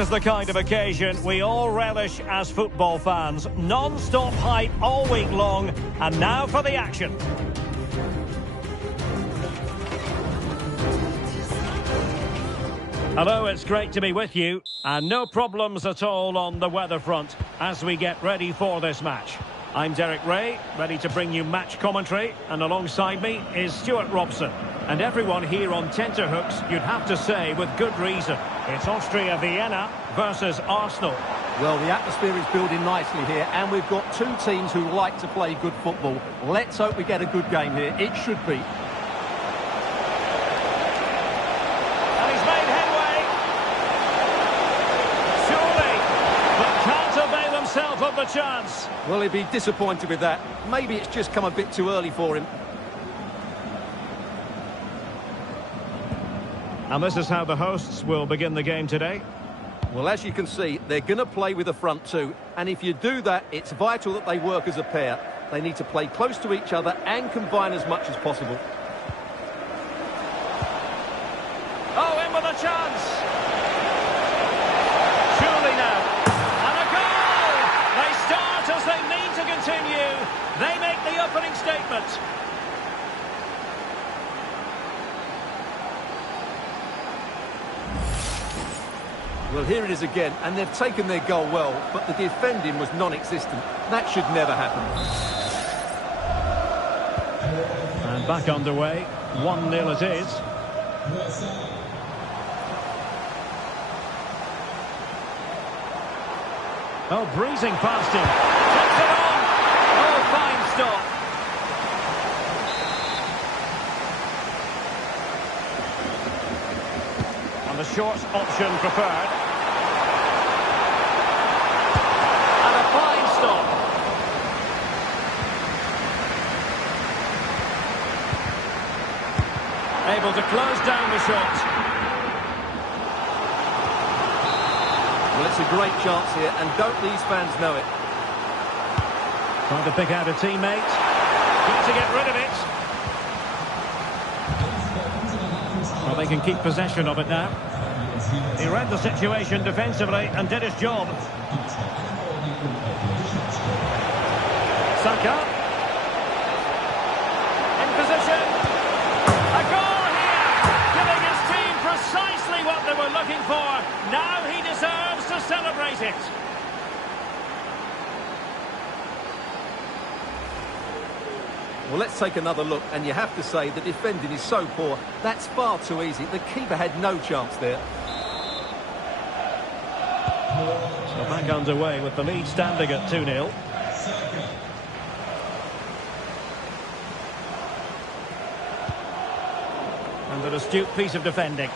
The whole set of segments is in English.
is the kind of occasion we all relish as football fans. Non-stop hype all week long, and now for the action. Hello, it's great to be with you, and no problems at all on the weather front as we get ready for this match. I'm Derek Ray, ready to bring you match commentary, and alongside me is Stuart Robson. And everyone here on tenterhooks, you'd have to say, with good reason. It's Austria Vienna versus Arsenal. Well, the atmosphere is building nicely here, and we've got two teams who like to play good football. Let's hope we get a good game here. It should be. And he's made headway. Surely, but can't avail himself of the chance. Well, he'd be disappointed with that. Maybe it's just come a bit too early for him. And this is how the hosts will begin the game today. Well, as you can see, they're going to play with the front two. And if you do that, it's vital that they work as a pair. They need to play close to each other and combine as much as possible. Oh, in with a chance. Surely now. And a goal! They start as they mean to continue. They make the opening statement. Well, here it is again, and they've taken their goal well, but the defending was non-existent. That should never happen. And back underway, 1-0 it is. Oh, breezing past him. Takes it on. Oh, fine stop. And the short option preferred. And a fine stop. Able to close down the shot. Well, it's a great chance here, and don't these fans know it? Trying to pick out a teammate. Good to get rid of it. Well, they can keep possession of it now. He read the situation defensively and did his job. Saka. In position. A goal here! Giving his team precisely what they were looking for. Now he deserves to celebrate it. Well, let's take another look, and you have to say the defending is so poor. That's far too easy. The keeper had no chance there. So back underway with the lead standing at 2-0. And an astute piece of defending.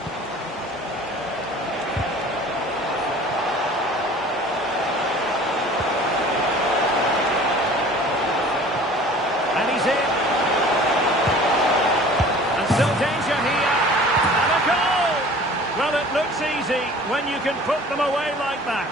And he's in. And still danger here. And a goal! Well, it looks easy when you can put them away like that.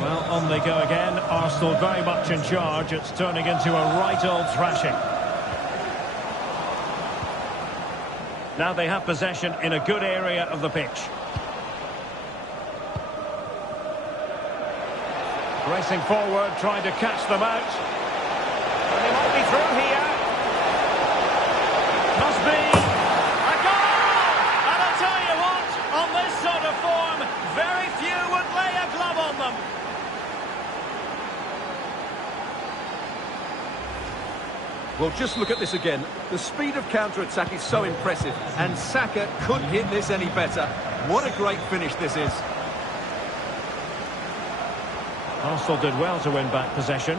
Well, on they go again. Arsenal very much in charge. It's turning into a right old thrashing. Now they have possession in a good area of the pitch. Racing forward, trying to catch them out. And they might be through here. Must be. A goal! And I'll tell you what, on this sort of form, very few would lay a glove on them. Well, just look at this again. The speed of counter-attack is so impressive, and Saka couldn't hit this any better. What a great finish this is. Arsenal did well to win back possession.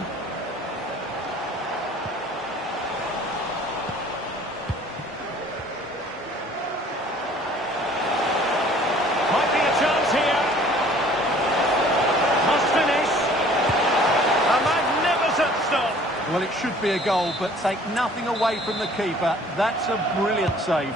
Might be a chance here. Well, it should be a goal, but take nothing away from the keeper. That's a brilliant save.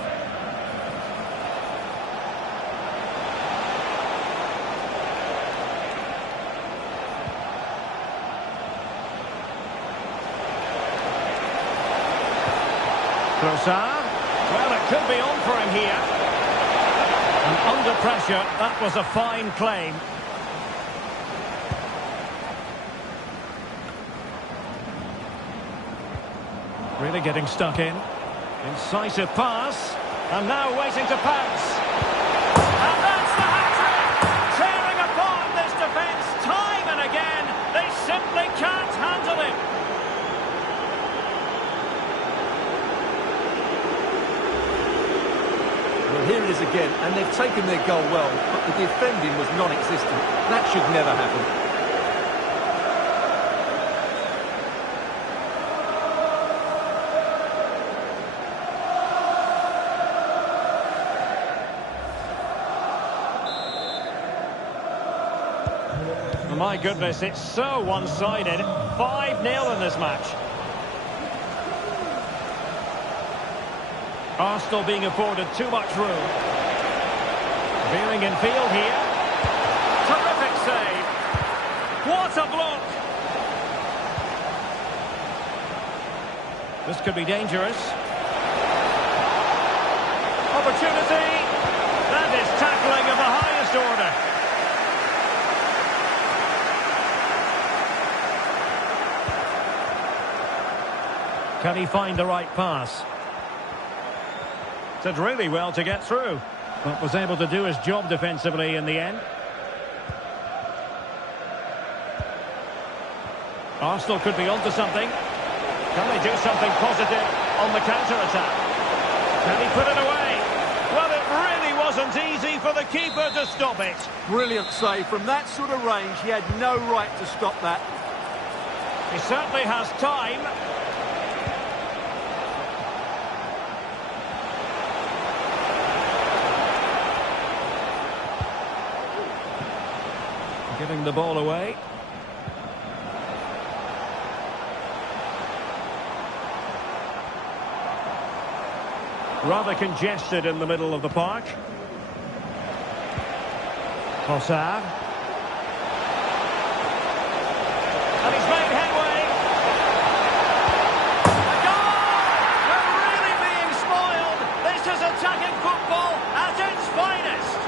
Trossard. Well, it could be on for him here. And under pressure, that was a fine claim. Really getting stuck in. Incisive pass. And now waiting to pounce. And that's the hat-trick! Tearing apart this defence time and again. They simply can't handle him. Well, here it is again, and they've taken their goal well, but the defending was non-existent. That should never happen. My goodness, it's so one-sided. 5-0 in this match. Arsenal being afforded too much room. Veering in field here. Terrific save. What a block! This could be dangerous. Opportunity. That is tackling of the highest order. Can he find the right pass? Did really well to get through, but was able to do his job defensively in the end. Arsenal could be onto something. Can they do something positive on the counter-attack? Can he put it away? Well, it really wasn't easy for the keeper to stop it. Brilliant save. From that sort of range, he had no right to stop that. He certainly has time. Giving the ball away. Rather congested in the middle of the park. Trossard. And he's made headway. A goal! We're really being spoiled. This is attacking football at its finest.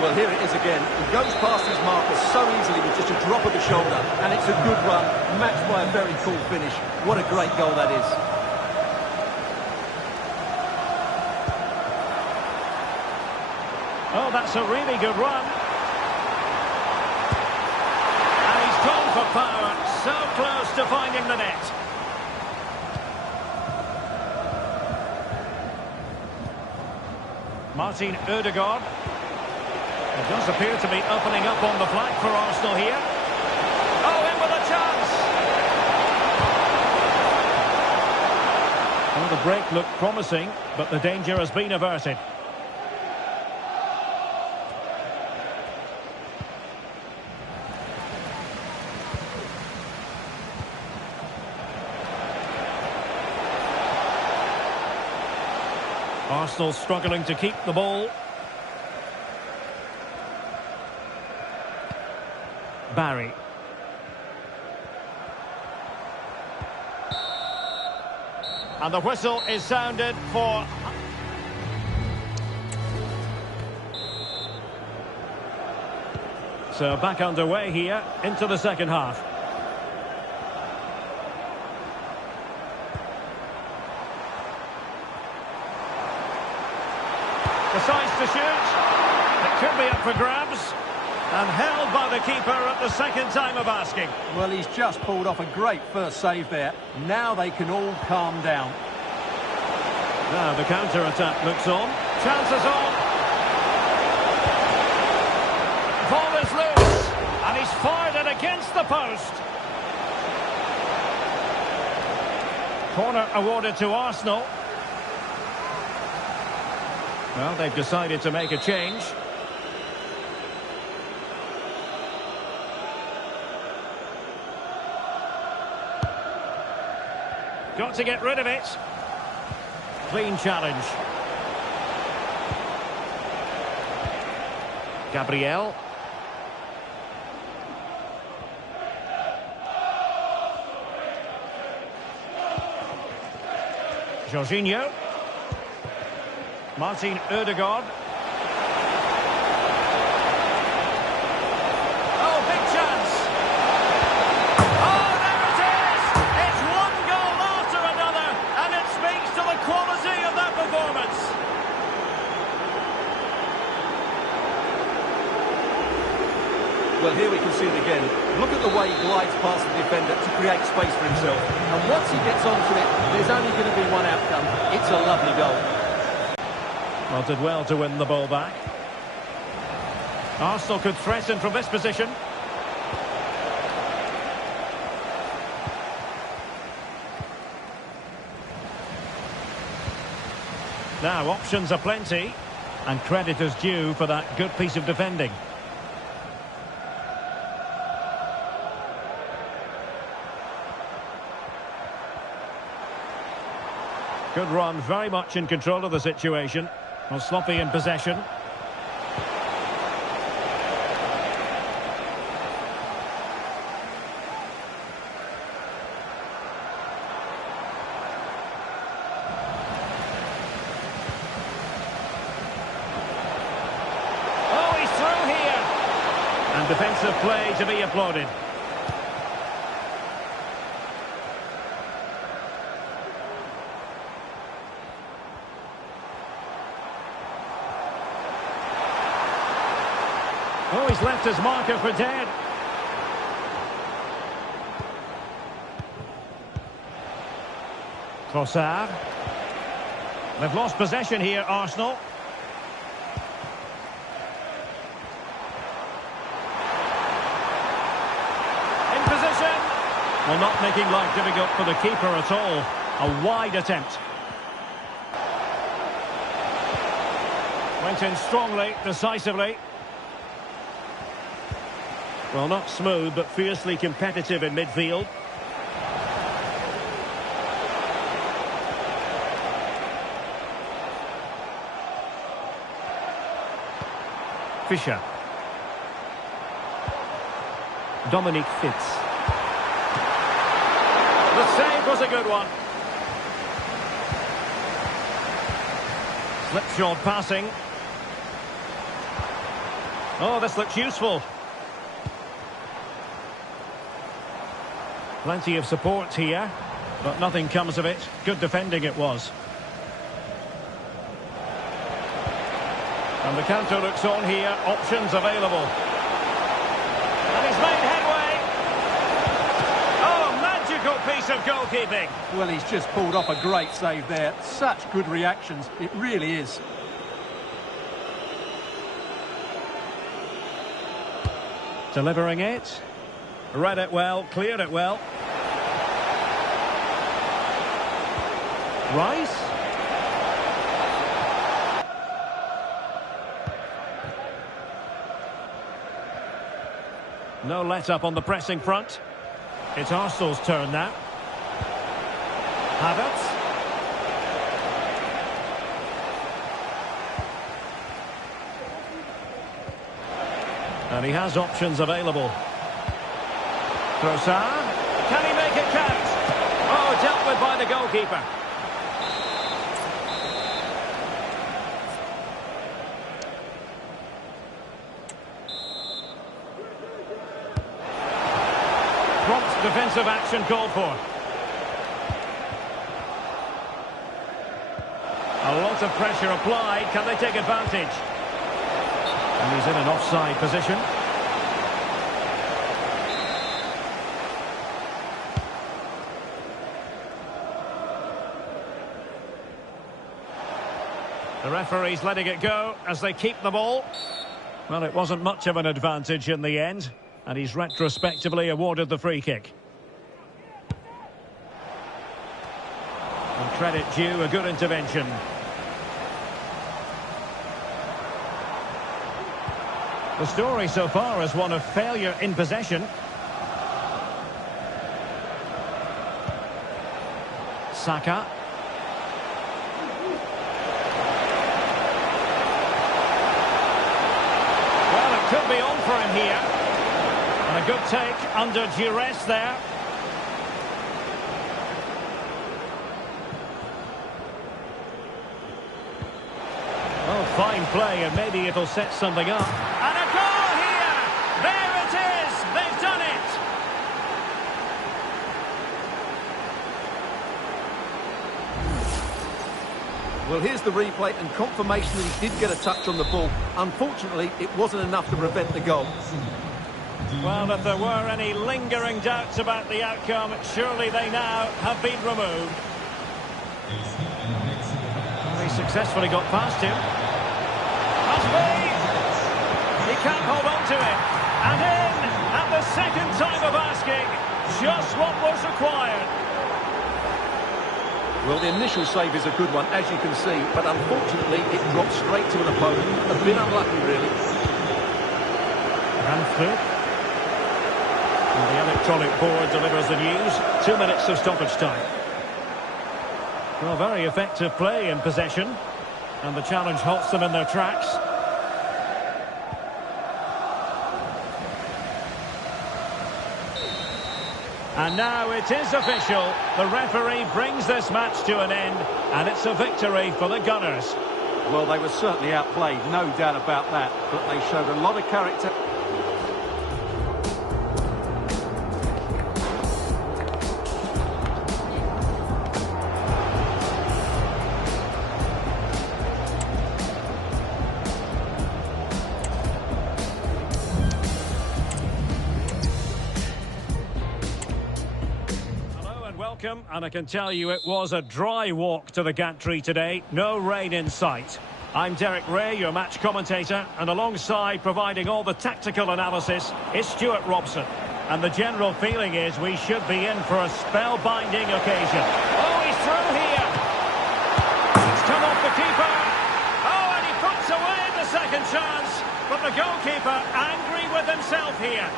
Well, here it is again. He goes past his marker so easily with just a drop of the shoulder, and it's a good run, matched by a very cool finish. What a great goal that is. Oh, that's a really good run. And he's gone for power, so close to finding the net. Martin Ødegaard. It does appear to be opening up on the flank for Arsenal here. Oh, in with a chance! Well, the break looked promising, but the danger has been averted. Arsenal struggling to keep the ball. Barry. And the whistle is sounded for... So back underway here into the second half. Decides to shoot. It could be up for grabs. And held by the keeper at the second time of asking. Well, he's just pulled off a great first save there. Now they can all calm down. Now the counter-attack looks on. Chances on. Ball is loose. And he's fired it against the post. Corner awarded to Arsenal. Well, they've decided to make a change. Got to get rid of it. Clean challenge. Gabriel. Jorginho. Martin Ødegaard. Oh, big chance. Oh, there it is! It's one goal after another, and it speaks to the quality of that performance. Well, here we can see it again. Look at the way he glides past the defender to create space for himself. And once he gets onto it, there's only going to be one outcome. It's a lovely goal. Well, did well to win the ball back. Arsenal could threaten from this position. Now, options are plenty, and credit is due for that good piece of defending. Good run, very much in control of the situation. Well, sloppy in possession. Oh, he's through here. And defensive play to be applauded. Oh, he's left his marker for dead. Trossard. They've lost possession here, Arsenal. In position. Well, not making life difficult for the keeper at all. A wide attempt. Went in strongly, decisively. Well, not smooth, but fiercely competitive in midfield. Fischer. Dominic Fitz. The save was a good one. Slipshod passing. Oh, this looks useful. Plenty of support here, but nothing comes of it. Good defending it was. And the counter looks on here. Options available. And he's made headway. Oh, magical piece of goalkeeping. Well, he's just pulled off a great save there. Such good reactions. It really is. Delivering it. Read it well, cleared it well. Rice. No let-up on the pressing front. It's Arsenal's turn now. Havertz. And he has options available. Trossard. Can he make it count? Oh, dealt with by the goalkeeper. Prompt defensive action called for. A lot of pressure applied. Can they take advantage? And he's in an offside position. The referee's letting it go as they keep the ball. Well, it wasn't much of an advantage in the end, and he's retrospectively awarded the free kick. And credit due, a good intervention. The story so far is one of failure in possession. Saka. Well, it could be on for him here. And a good take under duress there. Oh, fine play, and maybe it'll set something up. And a goal here! There it is! They've done it! Well, here's the replay and confirmation that he did get a touch on the ball. Unfortunately, it wasn't enough to prevent the goal. Well, if there were any lingering doubts about the outcome, surely they now have been removed. He successfully got past him. Must be! He can't hold on to it. And in at the second time of asking, just what was required. Well, the initial save is a good one, as you can see, but unfortunately it dropped straight to an opponent. A bit unlucky, really. And through. And the electronic board delivers the news. 2 minutes of stoppage time. Well, very effective play in possession. And the challenge halts them in their tracks. And now it is official. The referee brings this match to an end, and it's a victory for the Gunners. Well, they were certainly outplayed, no doubt about that, but they showed a lot of character. Welcome, and I can tell you it was a dry walk to the gantry today. No rain in sight. I'm Derek Ray, your match commentator, and alongside providing all the tactical analysis is Stuart Robson. And the general feeling is we should be in for a spellbinding occasion. Oh, he's through here. It's come off the keeper. Oh, and he puts away the second chance. But the goalkeeper angry with himself here.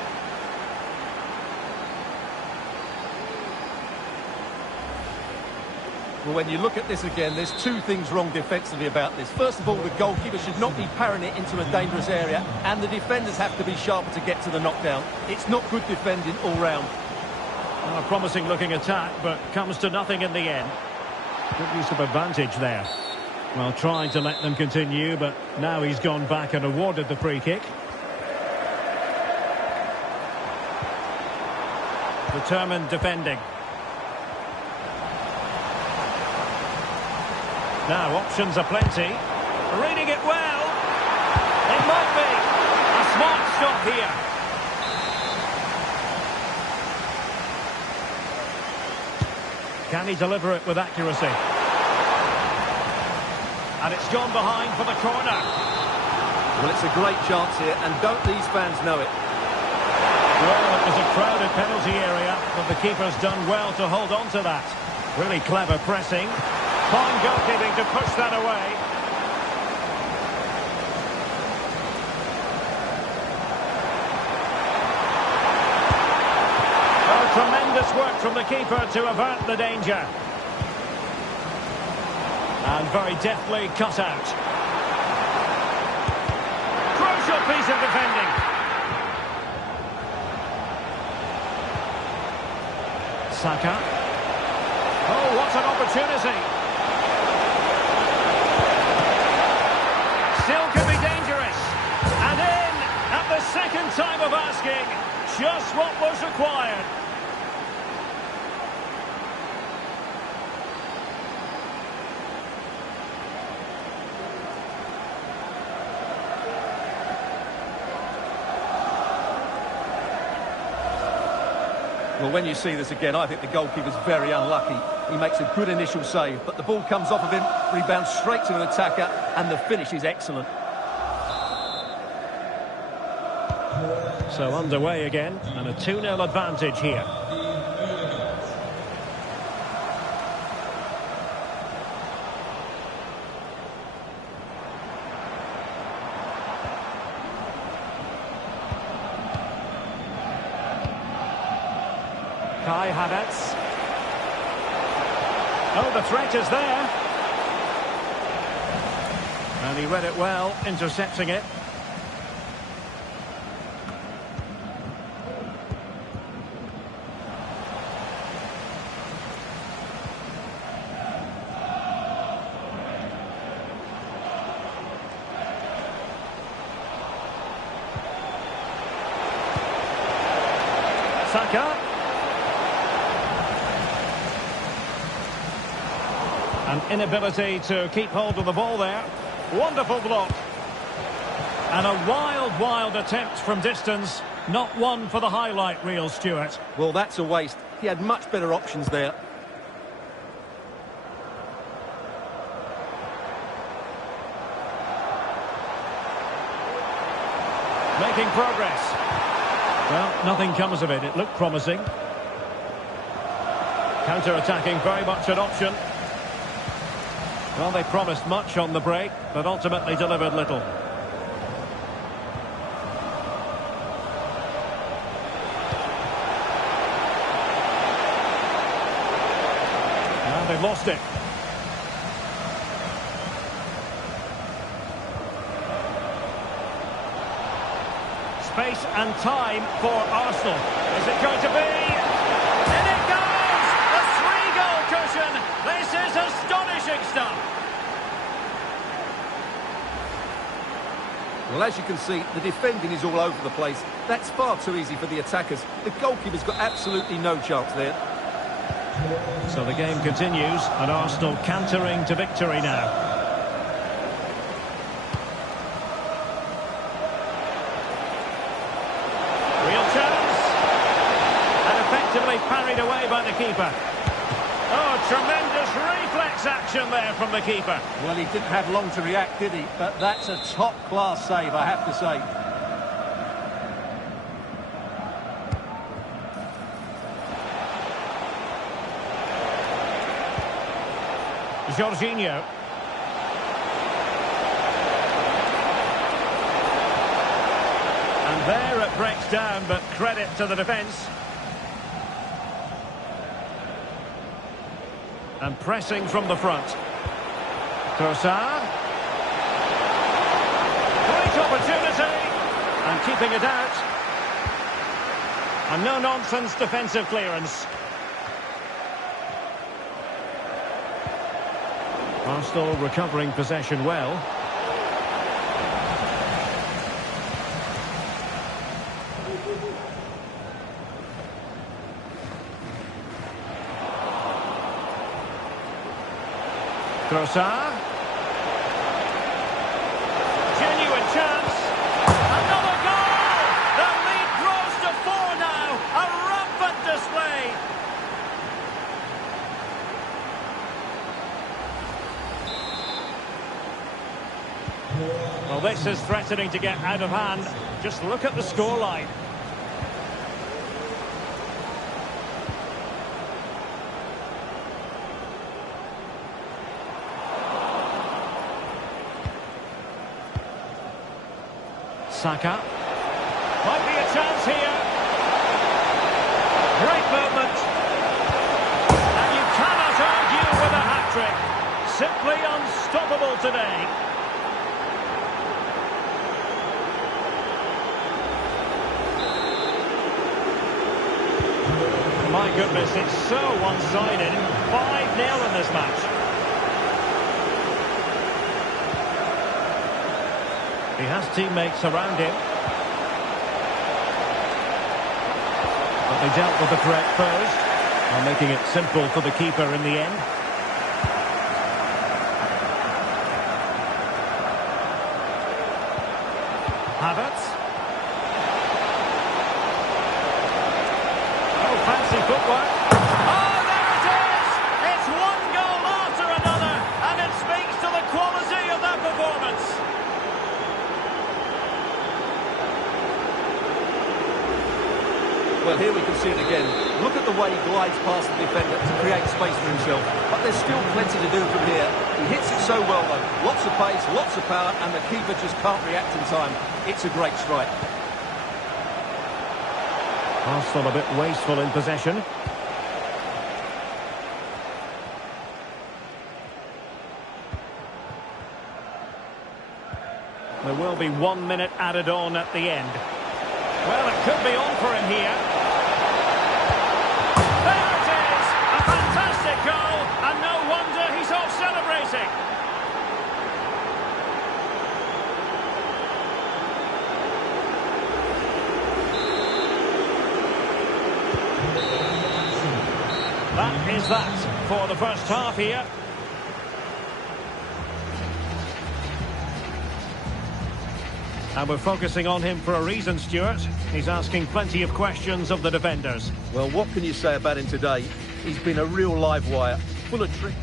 Well, when you look at this again, there's two things wrong defensively about this. First of all, the goalkeeper should not be parrying it into a dangerous area, and the defenders have to be sharper to get to the knockdown. It's not good defending all round. Well, a promising looking attack, but comes to nothing in the end. Good use of advantage there. Well, trying to let them continue, but now he's gone back and awarded the free kick. Determined defending. Now, options are plenty. Reading it well. It might be. A smart stop here. Can he deliver it with accuracy? And it's gone behind for the corner. Well, it's a great chance here, and don't these fans know it? Well, it was a crowded penalty area, but the keeper's done well to hold on to that. Really clever pressing. Fine goalkeeping to push that away. Oh, tremendous work from the keeper to avert the danger. And very deftly cut out. Crucial piece of defending. Saka. Oh, what an opportunity. Still could be dangerous. And in at the second time of asking, just what was required. Well, when you see this again, I think the goalkeeper's very unlucky. He makes a good initial save, but the ball comes off of him, rebounds straight to an attacker, and the finish is excellent. So underway again, and a 2-0 advantage here. Kai Havertz. Oh, the threat is there. And he read it well, intercepting it. Saka. An inability to keep hold of the ball there. Wonderful block. And a wild attempt from distance. Not one for the highlight reel, Stuart. Well, that's a waste. He had much better options there. Making progress. Well, nothing comes of it. It looked promising. Counter-attacking, very much an option. Well, they promised much on the break, but ultimately delivered little. Now they've lost it. Space and time for Arsenal. Is it going to be? In it goes! A 3-goal cushion! This is astonishing stuff! Well, as you can see, the defending is all over the place. That's far too easy for the attackers. The goalkeeper's got absolutely no chance there. So the game continues, and Arsenal cantering to victory now. Real chance. And effectively parried away by the keeper. Oh, tremendous reflex action there from the keeper. Well, he didn't have long to react, did he? But that's a top-class save, I have to say. Jorginho. And there it breaks down, but credit to the defence. And pressing from the front. Trossard. Great opportunity. And keeping it out. A no-nonsense defensive clearance. Arsenal recovering possession well. Trossard. Genuine chance. Another goal! The lead grows to 4 now. A rampant display. Well, this is threatening to get out of hand. Just look at the scoreline. Saka. Might be a chance here. Great movement. And you cannot argue with a hat-trick. Simply unstoppable today. My goodness, it's so one-sided. 5-0 in this match. He has teammates around him. But they dealt with the threat first, while making it simple for the keeper in the end. Havertz. Oh, fancy footwork. Oh, there it is! It's one goal after another, and it speaks to the quality of that performance. Well, here we can see it again. Look at the way he glides past the defender to create space for himself. But there's still plenty to do from here. He hits it so well, though. Lots of pace, lots of power, and the keeper just can't react in time. It's a great strike. Arsenal a bit wasteful in possession. There will be 1 minute added on at the end. Well, it could be on for him here. There it is! A fantastic goal, and no wonder he's off celebrating. That is that for the first half here. And we're focusing on him for a reason, Stuart. He's asking plenty of questions of the defenders. Well, what can you say about him today? He's been a real live wire, full of tricks.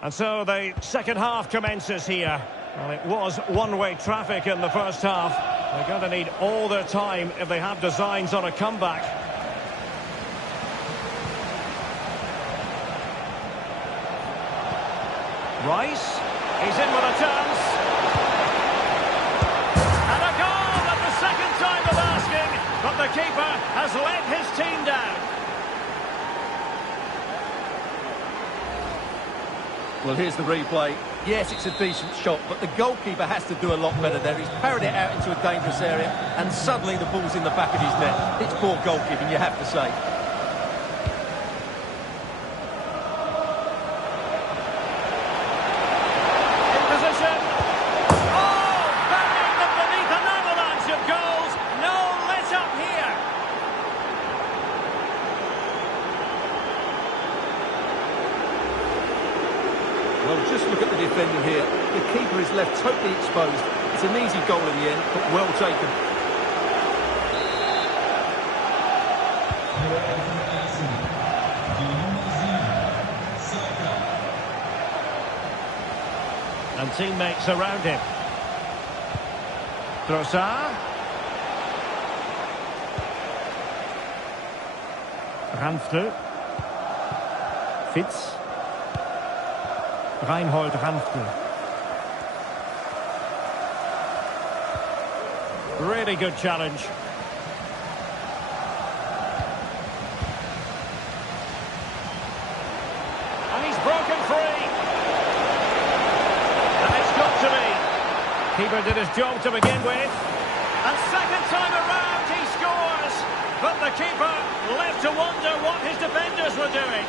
And so the second half commences here. Well, it was one-way traffic in the first half. They're going to need all their time if they have designs on a comeback. Rice, he's in with a chance. And a goal at the second time of asking, but the keeper has let his team down. Well, here's the replay. Yes, it's a decent shot, but the goalkeeper has to do a lot better there. He's parried it out into a dangerous area, and suddenly the ball's in the back of his net. It's poor goalkeeping, you have to say. In position. Oh, burying them beneath an avalanche of goals. No let up here. Well, just look at the defending here. The keeper is left totally exposed. It's an easy goal in the end, but well taken. And teammates around him. Trossard. Ranfte. Fitz. Reinhold Ranfte. Really good challenge. And he's broken free. And it's got to be. Keeper did his job to begin with. And second time around he scores. But the keeper left to wonder what his defenders were doing.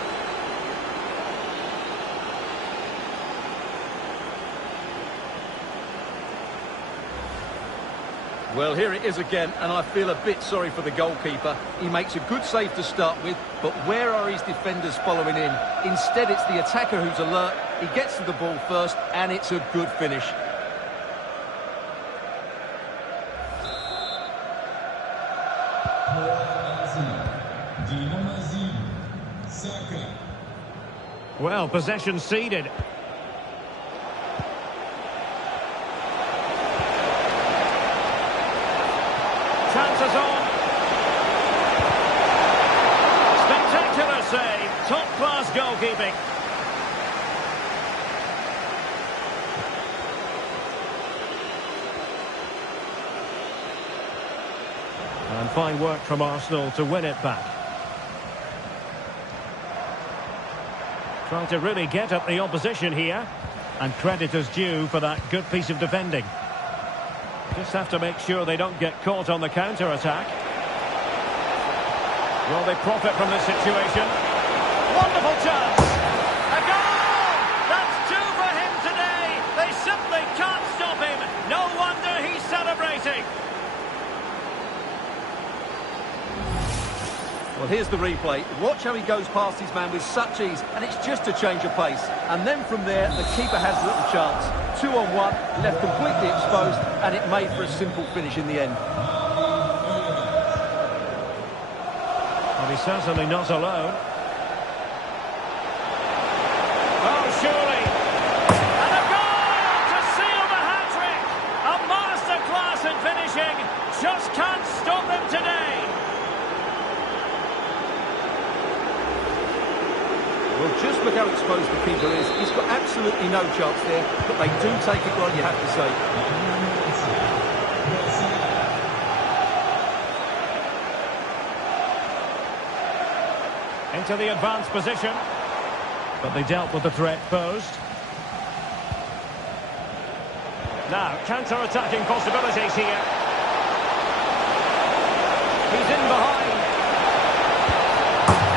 Well, here it is again, and I feel a bit sorry for the goalkeeper. He makes a good save to start with, but where are his defenders following in? Instead, it's the attacker who's alert. He gets to the ball first, and it's a good finish. Well, possession ceded. Chances on. Spectacular save. Top-class goalkeeping. And fine work from Arsenal to win it back. Trying to really get at the opposition here. And credit is due for that good piece of defending. Just have to make sure they don't get caught on the counter-attack. Will they profit from this situation? Wonderful chance! A goal! That's two for him today! They simply can't stop him! No wonder he's celebrating! Well, here's the replay. Watch how he goes past his man with such ease, and it's just a change of pace. And then from there, the keeper has little chance. 2-on-1, left completely exposed, and it made for a simple finish in the end. Well, he's certainly not alone. Oh, surely! And a goal to seal the hat-trick! A masterclass in finishing! Just can't stop them today! Well, just look how exposed the keeper is. He's got absolutely no chance there, but they do take it well, you have to say. Into the advanced position. But they dealt with the threat posed. Now, counter-attacking possibilities here. He's in behind.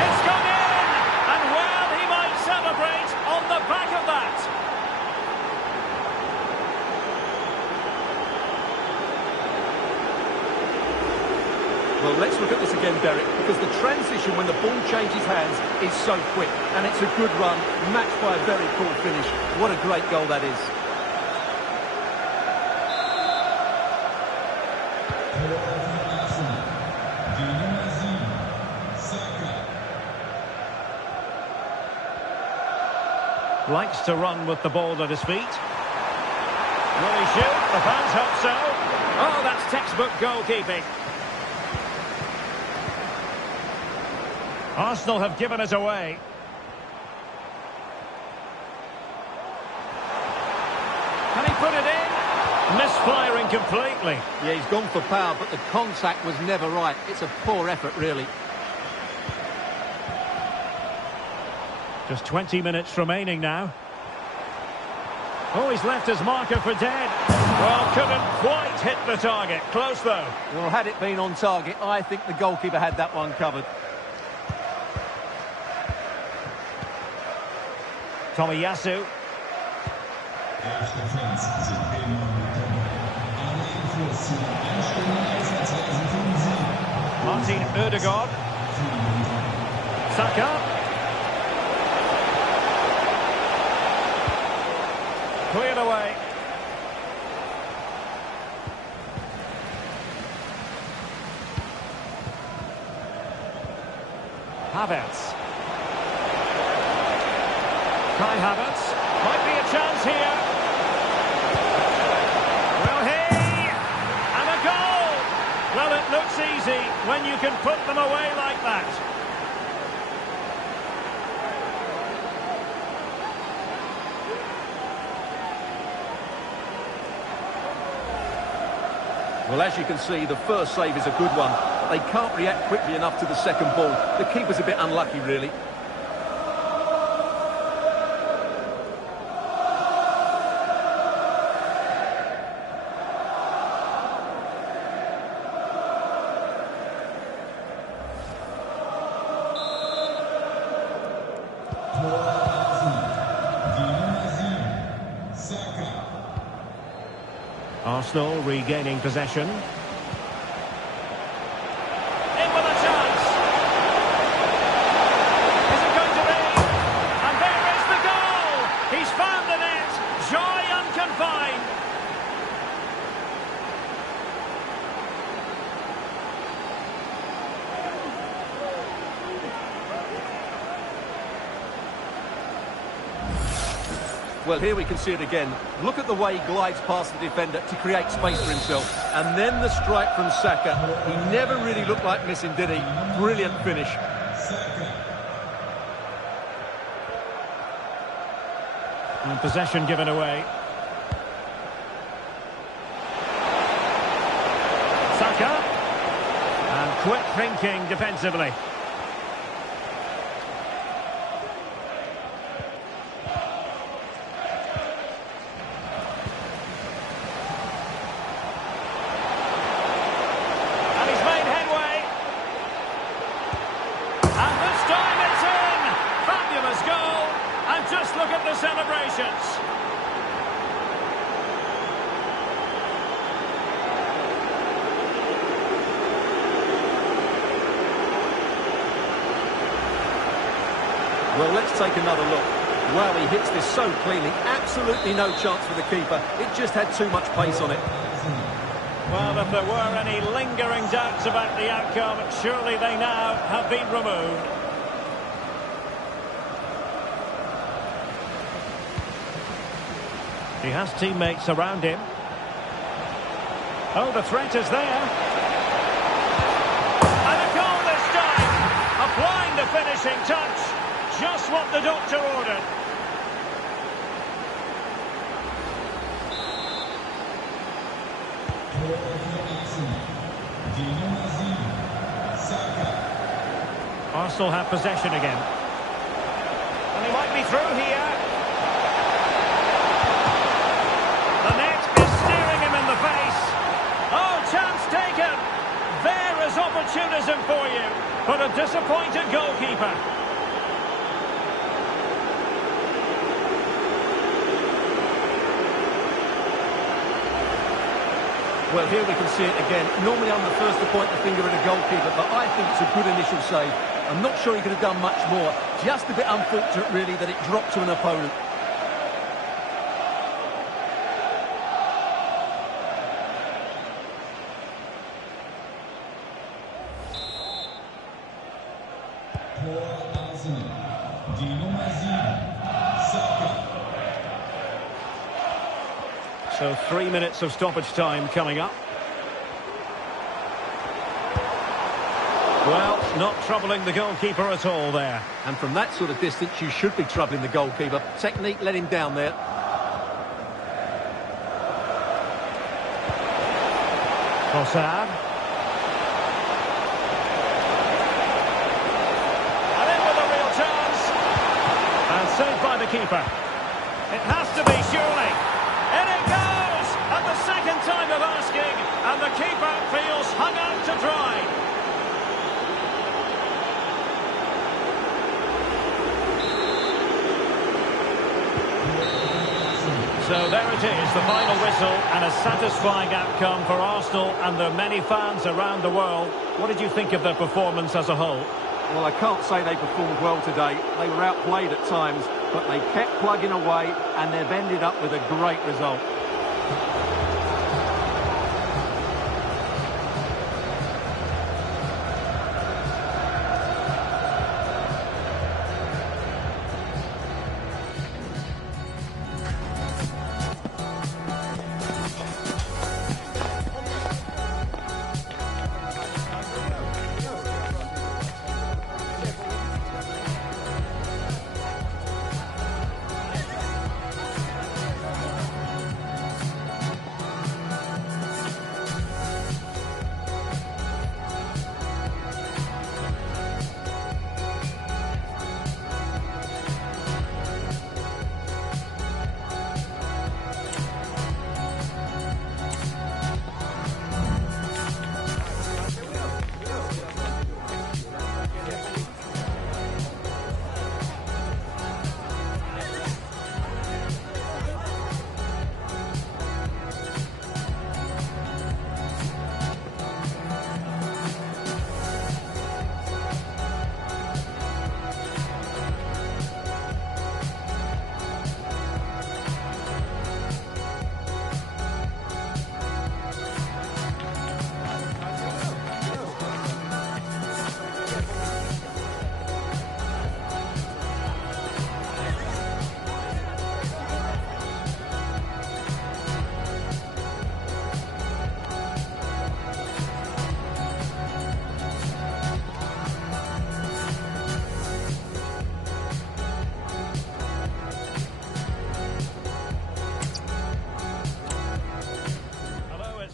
It's gone in! And well, he might celebrate on the back of that. Well, let's look at this again, Derek, because the transition when the ball changes hands is so quick, and it's a good run, matched by a very cool finish. What a great goal that is. Likes to run with the ball at his feet. Will he shoot? The fans hope so. Oh, that's textbook goalkeeping. Arsenal have given it away. Can he put it in? Misfiring completely. Yeah, he's gone for power, but the contact was never right. It's a poor effort, really. Just 20 minutes remaining now. Oh, he's left his marker for dead. Well, couldn't quite hit the target. Close, though. Well, had it been on target, I think the goalkeeper had that one covered. Tomiyasu. Martin Ødegaard. Saka. Cleared away. Havertz. Kai Havertz. Might be a chance here. Will he? And a goal! Well, it looks easy when you can put them away like that. Well, as you can see, the first save is a good one. But they can't react quickly enough to the second ball. The keeper's a bit unlucky, really. Arsenal regaining possession. In with a chance. Is it going to be? And there is the goal! He's found the net. Joy unconfined. Well, here we can see it again. Look at the way he glides past the defender to create space for himself. And then the strike from Saka. He never really looked like missing, did he? Brilliant finish. And possession given away. Saka. And quick thinking defensively. Look at the celebrations. Well, let's take another look. Wow, he hits this so cleanly. Absolutely no chance for the keeper. It just had too much pace on it. Well, if there were any lingering doubts about the outcome, surely they now have been removed. He has teammates around him. Oh, the threat is there. And a goal this time. Applying the finishing touch. Just what the doctor ordered. Arsenal have possession again. And he might be through here. The net is staring him in the face. Oh, chance taken. There is opportunism for you, but a disappointed goalkeeper. Well, here we can see it again. Normally I'm the first to point the finger at a goalkeeper, but I think it's a good initial save. I'm not sure he could have done much more. Just a bit unfortunate, really, that it dropped to an opponent. So 3 minutes of stoppage time coming up. Well, not troubling the goalkeeper at all there. And from that sort of distance, you should be troubling the goalkeeper. Technique let him down there. Trossard. And in with a real chance. And saved by the keeper. It has to be, surely. In it goes! At the second time of asking, and the keeper feels hung out to dry. So there it is, the final whistle, and a satisfying outcome for Arsenal and their many fans around the world. What did you think of their performance as a whole? Well, I can't say they performed well today. They were outplayed at times, but they kept plugging away, and they've ended up with a great result.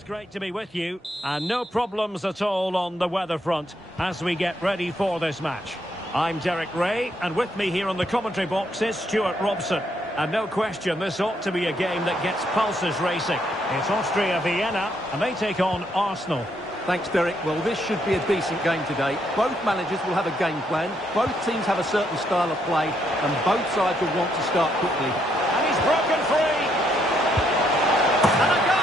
Great to be with you, and no problems at all on the weather front as we get ready for this match. I'm Derek Ray, and with me here on the commentary box is Stuart Robson. And no question, this ought to be a game that gets pulses racing. It's Austria-Vienna, and they take on Arsenal. Thanks, Derek. Well, this should be a decent game today. Both managers will have a game plan. Both teams have a certain style of play, and both sides will want to start quickly. And he's broken free. And a goal!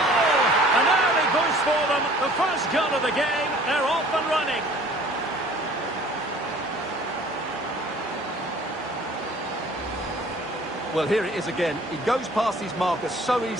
An early boost for them. The first goal of the game. They're off and running. Well, here it is again. He goes past his marker so easily.